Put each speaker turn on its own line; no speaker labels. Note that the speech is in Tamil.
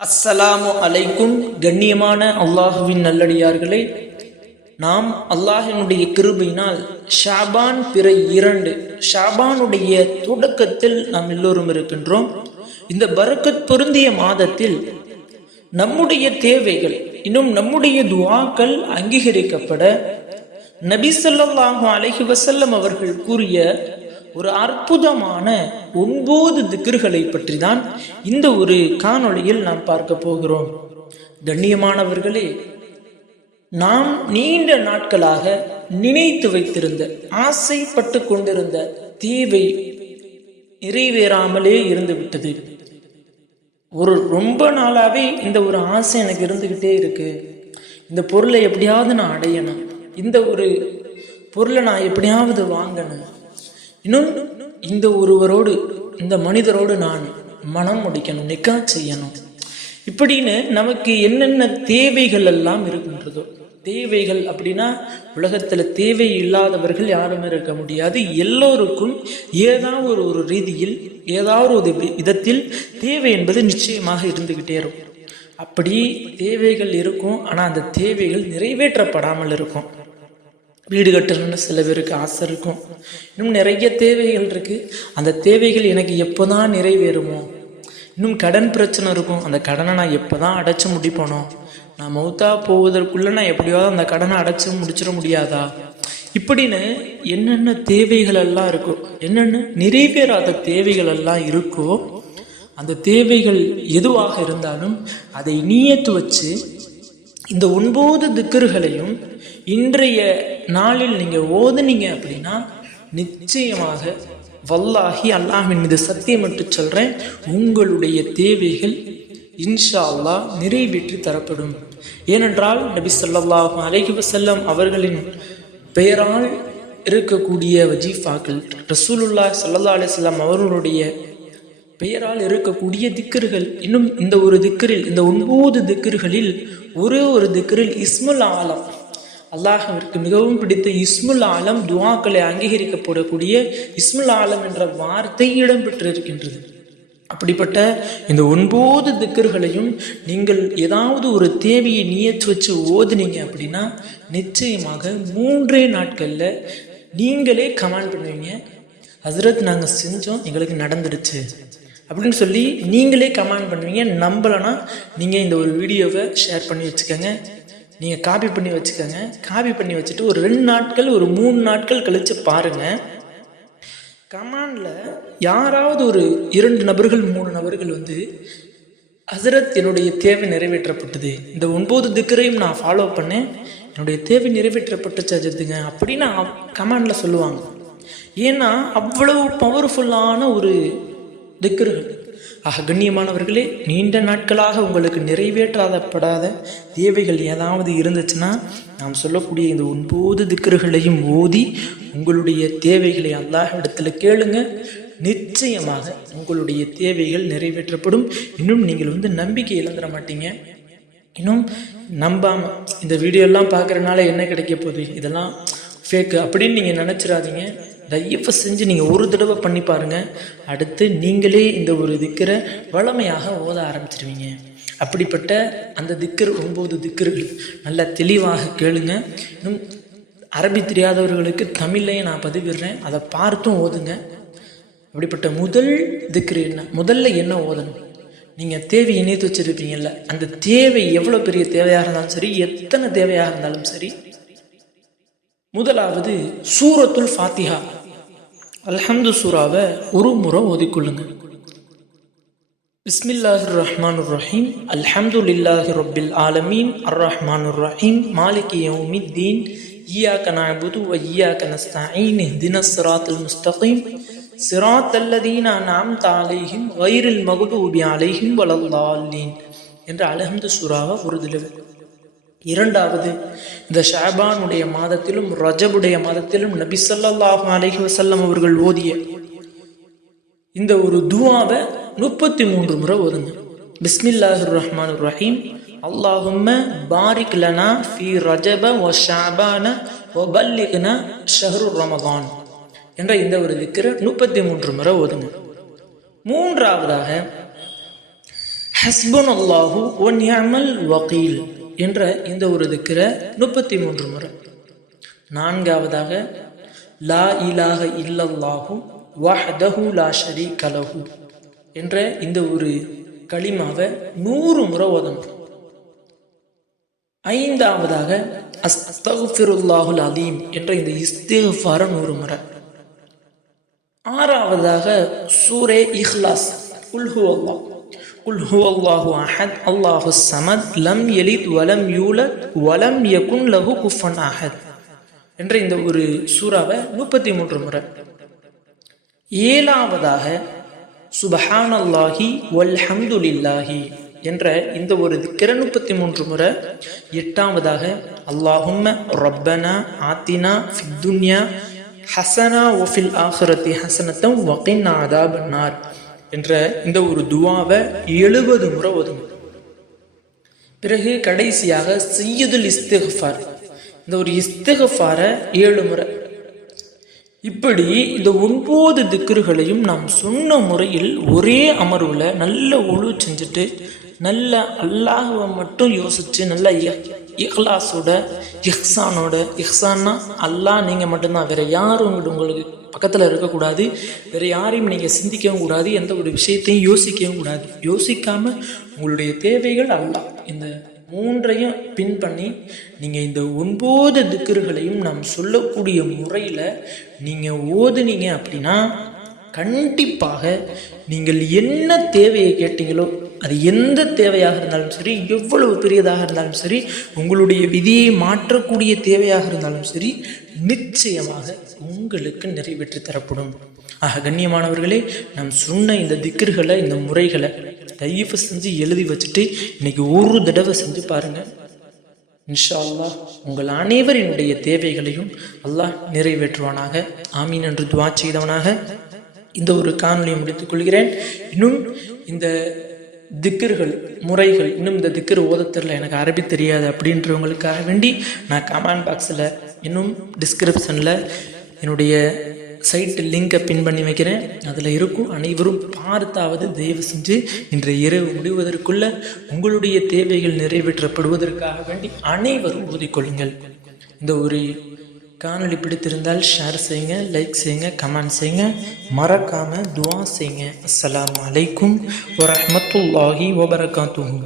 அஸ்ஸலாமு அலைக்கும் கண்ணியமான அல்லாஹுவின் நல்லடியார்களே நாம் அல்லாஹினுடைய கிருபையினால் ஷாபான் பிற இரண்டு ஷாபானுடைய தொடக்கத்தில் நாம் எல்லோரும் இருக்கின்றோம். இந்த பரக்கத் பொருந்திய மாதத்தில் நம்முடைய தேவைகள் இன்னும் நம்முடைய துவாக்கள் அங்கீகரிக்கப்பட நபி சொல்லாஹு அலஹி வசல்லம் அவர்கள் கூறிய ஒரு அற்புதமான ஒன்பது திக்ர்களை பற்றி தான் இந்த ஒரு காணொளியில் நாம் பார்க்க போகிறோம். கண்ணியமானவர்களே நாம் நீண்ட நாட்களாக நினைத்து வைத்திருந்த ஆசைப்பட்டு கொண்டிருந்த தீவை நிறைவேறாமலே இருந்துவிட்டது. ஒரு ரொம்ப நாளாவே இந்த ஒரு ஆசை எனக்கு இருந்துகிட்டே இருக்கு. இந்த பொருளை எப்படியாவது நான் அடையணும். இந்த ஒரு பொருளை நான் எப்படியாவது வாங்கணும். இன்னும் இந்த ஒருவரோடு இந்த மனிதரோடு நான் மனம் முடிக்கணும் நிக்கா செய்யணும். இப்படின்னு நமக்கு என்னென்ன தேவைகள் எல்லாம் இருக்கின்றதோ தேவைகள் அப்படின்னா உலகத்துல தேவை இல்லாதவர்கள் யாரும் இருக்க முடியாது. எல்லோருக்கும் ஏதாவது ஒரு ஒரு ரீதியில் ஏதாவது ஒரு விதத்தில் தேவை என்பது நிச்சயமாக இருந்துகிட்டே இருக்கும். அப்படி தேவைகள் இருக்கும் ஆனா அந்த தேவைகள் நிறைவேற்றப்படாமல் இருக்கும். வீடு கட்டணும்னு சில பேருக்கு ஆசை இருக்கும். இன்னும் நிறைய தேவைகள் இருக்குது அந்த தேவைகள் எனக்கு எப்போ தான் நிறைவேறுமோ இன்னும் கடன் பிரச்சனை இருக்கும். அந்த கடனை நான் எப்போ தான் அடைச்சி முடிப்பனோ நான் மௌத்தா போவதற்குள்ளே நான் எப்படியாவது அந்த கடனை அடைச்சி முடிச்சிட முடியாதா? இப்படின்னு என்னென்ன தேவைகள் எல்லாம் இருக்கோ என்னென்ன நிறைவேறாத தேவைகள் எல்லாம் இருக்கோ அந்த தேவைகள் எதுவாக இருந்தாலும் அதை நீயத்து வச்சு இந்த ஒன்பது திக்கர்களையும் இன்றைய நாளில் நீங்கள் ஓதுனீங்க அப்படின்னா நிச்சயமாக வல்லாஹி அல்லாஹின் மீது சத்தியமிட்டு சொல்கிறேன் உங்களுடைய தேவைகள் இன்ஷா அல்லாஹ் நிறைவேற்றி தரப்படும். ஏனென்றால் நபி சொல்லாஹும் அலைஹி வசல்லம் அவர்களின் பெயரால் இருக்கக்கூடிய வஜீஃபாக்கள் ரசூலுல்லாஹ் சல்லா அலிஸ்லாம் அவர்களுடைய பெயரால் இருக்கக்கூடிய திக்கர்கள் இன்னும் இந்த ஒரு திக்கரில் இந்த ஒன்பது திக்கர்களில் ஒரே ஒரு திக்கரில் இஸ்முல் ஆலம் அல்லாஹிற்கு மிகவும் பிடித்த இஸ்முல் ஆலம் துவாக்களை அங்கீகரிக்கப்படக்கூடிய இஸ்முல் ஆலம் என்ற வார்த்தை இடம்பெற்றிருக்கின்றது. அப்படிப்பட்ட இந்த ஒன்பது திக்கர்களையும் நீங்கள் ஏதாவது ஒரு தேவையை நியத்து வச்சு ஓதுனீங்க அப்படின்னா நிச்சயமாக மூன்றே நாட்களில் நீங்களே கமாண்ட் பண்ணுவீங்க. ஹசரத் நாங்கள் செஞ்சோம் எங்களுக்கு நடந்துடுச்சு. அப்படின்னு சொல்லி நீங்களே கமெண்ட் பண்ணுவீங்க. நம்பலைன்னா நீங்கள் இந்த ஒரு வீடியோவை ஷேர் பண்ணி வச்சுக்கோங்க. நீங்கள் காப்பி பண்ணி வச்சுக்கோங்க. காப்பி பண்ணி வச்சுட்டு ஒரு ரெண்டு நாட்கள் ஒரு மூணு நாட்கள் கழித்து பாருங்கள் கமாண்டில் யாராவது ஒரு இரண்டு நபர்கள் மூணு நபர்கள் வந்து ஹசரத் என்னுடைய தேவை நிறைவேற்றப்பட்டது. இந்த ஒன்பது திக்கரையும் நான் ஃபாலோ பண்ணேன். என்னுடைய தேவை நிறைவேற்றப்பட்டுச்சு அஜத்துங்க அப்படின்னு கமாண்டில் சொல்லுவாங்க. ஏன்னா அவ்வளவு பவர்ஃபுல்லான ஒரு திக்கர்கள். ஆக கண்ணியமானவர்களே நீண்ட நாட்களாக உங்களுக்கு நிறைவேற்றாதப்படாத தேவைகள் ஏதாவது இருந்துச்சுன்னா நாம் சொல்லக்கூடிய இந்த ஒன்பது திக்கர்களையும் ஓதி உங்களுடைய தேவைகளை அல்லாஹ் இடத்துல கேளுங்க. நிச்சயமாக உங்களுடைய தேவைகள் நிறைவேற்றப்படும். இன்னும் நீங்கள் வந்து நம்பிக்கை இழந்துட மாட்டீங்க. இன்னும் நம்பாம இந்த வீடியோலாம் பார்க்குறனால என்ன கிடைக்க போகுது? இதெல்லாம் ஃபேக்கு அப்படின்னு நீங்கள் நினச்சிடாதீங்க. தயவு செஞ்சு நீங்கள் ஒரு தடவை பண்ணி பாருங்கள் அடுத்து நீங்களே இந்த ஒரு திக்கரை வளமையாக ஓத ஆரம்பிச்சிருவீங்க. அப்படிப்பட்ட அந்த திக்கர் ஒம்பது திக்கர்கள் நல்லா தெளிவாக கேளுங்க. இன்னும் அரபி தெரியாதவர்களுக்கு தமிழ்லையும் நான் பதிவிடுறேன். அதை பார்த்தும் ஓதுங்க. அப்படிப்பட்ட முதல் திக்கர் என்ன? முதல்ல என்ன ஓதணும்? நீங்கள் தேவை இணைத்து வச்சுருப்பீங்கல்ல அந்த தேவை எவ்வளோ பெரிய தேவையாக இருந்தாலும் சரி எத்தனை தேவையாக இருந்தாலும் சரி. முதலாவது சூரத்துல் ஃபாத்திஹா. அல்ஹம்து சூராவை ஒரு முறை ஓதிக்கொள்ளுங்க பிஸ்மில்லாஹிர் ரஹ்மான் ரஹீம் அல்ஹம்து லில்லாஹி ரப்பில் ஆலமீன் அர் ரஹ்மான் ரஹீம் மாலிகி யௌமித்தீன் ஈயாக்க நஅபுது வ ஈயாக்க நஸ்தஈன் இஹ்தினஸ் ஸிராத்தல் முஸ்தகீம் ஸிராத்தல் லதீன அன்அம்த அலைஹிம் கைரில் மக்தூபி அலைஹிம் வலல்லாலீன் என்ற அல்ஹம்து சூராவை ஒரு தடவை இரண்டாவது இந்த ஷாபானுடைய மாதத்திலும் ரஜபுடைய மாதத்திலும் நபி ஸல்லல்லாஹு அலஹி வசல்லம் அவர்கள் ஓதிய இந்த ஒரு துவாவை முப்பத்தி மூன்று முறை ஓதுங்க. பிஸ்மில்லாஹு ரஹ்மான் ரஹீம். அல்லாஹும்ம பாரிக் லனா ஃபி ரஜப ஓ ஷாபான ஒ பல்லிக்னா ஷஹ்ரு ரமதான் என்ற இந்த ஒரு திக்கிற முப்பத்தி மூன்று முறை ஓதுங்க. மூன்றாவதாக ஹஸ்பன் அல்லாஹு ஒன் யாமல் வக்கீல் என்ற இந்த ஒரு திக்கிற முப்பத்தி மூன்று முறை. நான்காவதாக லா இலாக இல்லல்லாஹு வஹதஹு லா ஷரீக என்ற இந்த ஒரு களிமாவை நூறு முறை ஓதணும். ஐந்தாவதாக அஸ்தகுல்லாஹுல் அலீம் என்ற இந்த இஸ்திஃபார நூறு முறை. ஆறாவதாக சூரே இஹ்லாஸ் குல்ஹு அல்லாஹ். குல் ஹு அல்லாஹு அஹத் அல்லாஹு சமத் லம் எலித் வலம் யூலத் வலம் யகுன் லஹு குஃபன் அஹத் என்ற இந்த ஒரு சூறாவை முப்பத்தி மூன்று முறை. ஏழாவதாக சுபஹானல்லாஹி வல்ஹம்துலில்லாஹி என்ற இந்த ஒரு திக்கிற முப்பத்தி மூன்று முறை. எட்டாவதாக அல்லாஹும்ம ரப்பனா ஆத்தினா ஃபித்துன்யா ஹசனா ஒஃபில் ஆசுரத்தி ஹசனத்தம் வகின் ஆதாபன்னார் என்ற இந்த ஒரு துவாவை எழுபது முறை ஒதுங்க. பிறகு கடைசியாக சையதுல் இஸ்திகஃபார். இந்த ஒரு இஸ்திகஃபாரை ஏழு முறை. இப்படி இந்த ஒன்பது திக்குறுகளையும் நாம் சொன்ன முறையில் ஒரே அமர்வில் நல்ல ஒழு செஞ்சுட்டு நல்ல அல்லாஹுவை மட்டும் யோசிச்சு நல்ல இஹ்லாஸோட இஹ்சானோட இஹ்சான்னா அல்லாஹ் நீங்கள் மட்டும்தான் வேற யாரும் உங்கள்கிட்ட உங்களுக்கு பக்கத்தில் இருக்கக்கூடாது. வேறு யாரையும் நீங்கள் சிந்திக்கவும் கூடாது. எந்த ஒரு விஷயத்தையும் யோசிக்கவும் கூடாது. யோசிக்காமல் உங்களுடைய தேவைகள் அல்ல. இந்த மூன்றையும் பின் பண்ணி நீங்கள் இந்த ஒன்பது திக்கர்களையும் நாம் சொல்லக்கூடிய முறையில் நீங்கள் ஓதுனீங்க அப்படின்னா கண்டிப்பாக நீங்கள் என்ன தேவையை கேட்டீங்களோ அது எந்த தேவையாக இருந்தாலும் சரி எவ்வளவு பெரியதாக இருந்தாலும் சரி உங்களுடைய விதியை மாற்றக்கூடிய தேவையாக இருந்தாலும் சரி நிச்சயமாக உங்களுக்கு நிறைவேற்றி தரப்படும். ஆக கண்ணியமானவர்களே நாம் சொன்ன இந்த திக்கர்களை இந்த முறைகளை தயவு செஞ்சு எழுதி வச்சுட்டு இன்னைக்கு ஒரு தடவை செஞ்சு பாருங்க. இன்ஷா அல்லாஹ் உங்கள் அனைவரினுடைய தேவைகளையும் அல்லாஹ் நிறைவேற்றுவானாக. ஆமீன் என்று துவா செய்தவனாக. இந்த ஒரு காணொலியை முடித்துக் கொள்கிறேன். இன்னும் இந்த திக்கர்கள் முறைகள் இன்னும் இந்த திக்கர் ஓதத்தரில் எனக்கு அரபி தெரியாது அப்படின்றவங்களுக்காக வேண்டி நான் கமெண்ட் பாக்ஸில் இன்னும் டிஸ்கிரிப்ஷனில் என்னுடைய சைட்டு லிங்கை பின் பண்ணி வைக்கிறேன். அதில் இருக்கும் அனைவரும் பார்த்தாவது தயவு செஞ்சு இன்றைய இரவு முடிவதற்குள்ள உங்களுடைய தேவைகள் நிறைவேற்றப்படுவதற்காக வேண்டி அனைவரும் ஊதிக்கொள்ளுங்கள் இந்த ஒரு காணொளி பிடித்திருந்தால் ஷேர் செய்யுங்க லைக் செய்யுங்க கமெண்ட் செய்யுங்க. மறக்காமல் துவா செய்யுங்க. அஸ்ஸலாமு அலைக்கும் வரஹ்மத்துல்லாஹி வபரகாத்துஹு